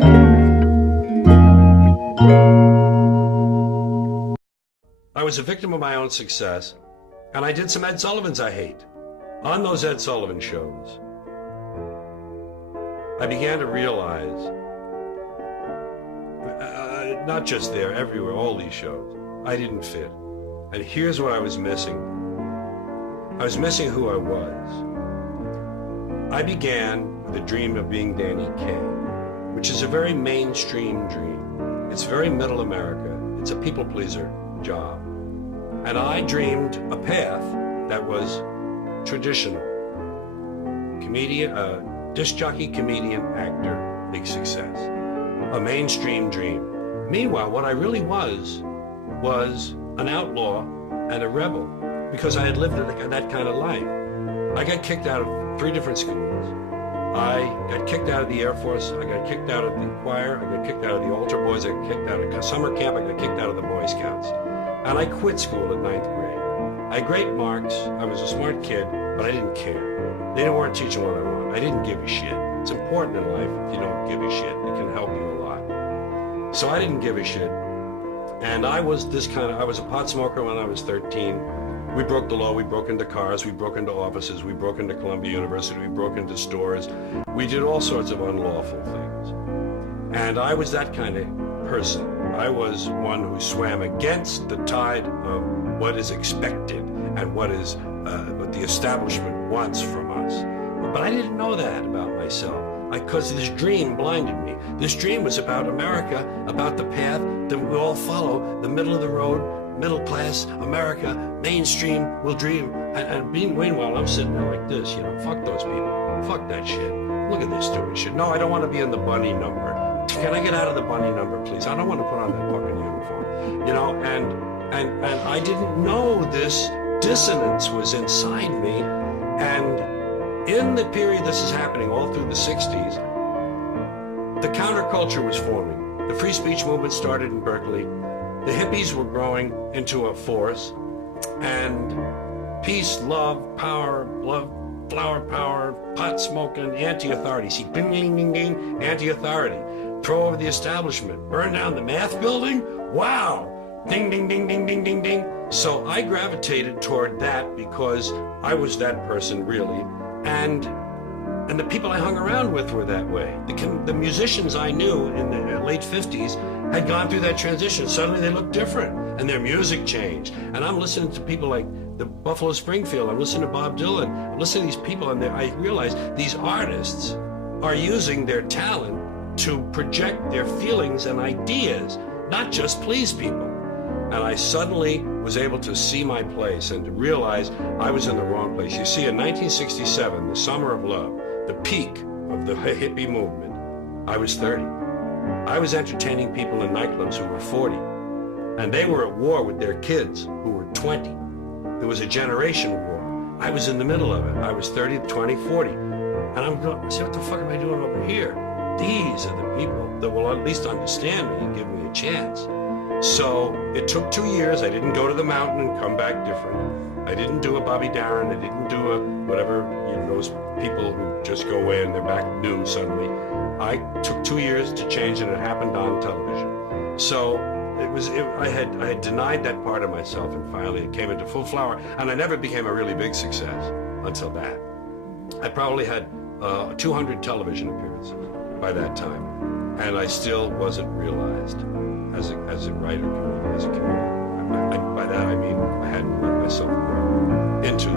I was a victim of my own success, and I did some Ed Sullivans I hate. On those Ed Sullivan shows, I began to realize, not just there, everywhere, all these shows, I didn't fit. And here's what I was missing. I was missing who I was. I began with a dream of being Danny Kaye, which is a very mainstream dream. It's very middle America. It's a people pleaser job. And I dreamed a path that was traditional. Comedian, disc jockey, comedian, actor, big success. A mainstream dream. Meanwhile, what I really was an outlaw and a rebel, because I had lived that kind of life. I got kicked out of 3 different schools. I got kicked out of the Air Force. I got kicked out of the choir. I got kicked out of the altar boys. I got kicked out of summer camp. I got kicked out of the Boy Scouts. And I quit school at 9th grade. I had great marks. I was a smart kid, but I didn't care. They weren't teaching what I wanted. I didn't give a shit. It's important in life if you don't give a shit. It can help you a lot. So I didn't give a shit. And I was I was a pot smoker when I was 13. We broke the law. We broke into cars. We broke into offices. We broke into Columbia University. We broke into stores. We did all sorts of unlawful things. And I was that kind of person. I was one who swam against the tide of what is expected and what the establishment wants from us. But I didn't know that about myself, because this dream blinded me. This dream was about America, about the path that we all follow, the middle of the road, middle class America, mainstream will dream. And meanwhile, I'm sitting there like this, fuck those people, fuck that shit. Look at this stupid shit. No, I don't want to be in the bunny number. Can I get out of the bunny number, please? I don't want to put on that fucking uniform. And I didn't know this dissonance was inside me. And in the period this is happening, all through the 60s, the counterculture was forming. The free speech movement started in Berkeley. The hippies were growing into a force. And peace, love, power, flower power, pot smoking, anti-authority. See, ding, ding, ding, ding, anti-authority. Throw over the establishment. Burn down the math building? Wow! Ding, ding, ding, ding, ding, ding, ding. So I gravitated toward that because I was that person, really. And the people I hung around with were that way. The musicians I knew in the late 50s had gone through that transition. Suddenly they looked different, and their music changed. And I'm listening to people like the Buffalo Springfield. I'm listening to Bob Dylan. I'm listening to these people, and I realize these artists are using their talent to project their feelings and ideas, not just please people. And I suddenly was able to see my place and to realize I was in the wrong place. You see, in 1967, the summer of love, the peak of the hippie movement, I was 30. I was entertaining people in nightclubs who were 40. And they were at war with their kids who were 20. There was a generation war. I was in the middle of it. I was 30, 20, 40. And I'm going, see, what the fuck am I doing over here? These are the people that will at least understand me and give me a chance. So it took 2 years. I didn't go to the mountain and come back different. I didn't do a Bobby Darin. I didn't do a whatever, those people who just go away and they're back new suddenly. I took 2 years to change, and it happened on television. So I had denied that part of myself, and finally it came into full flower. And I never became a really big success until that. I probably had 200 television appearances by that time, and I still wasn't realized as a writer, as a comedian. By that I mean I hadn't let myself grow into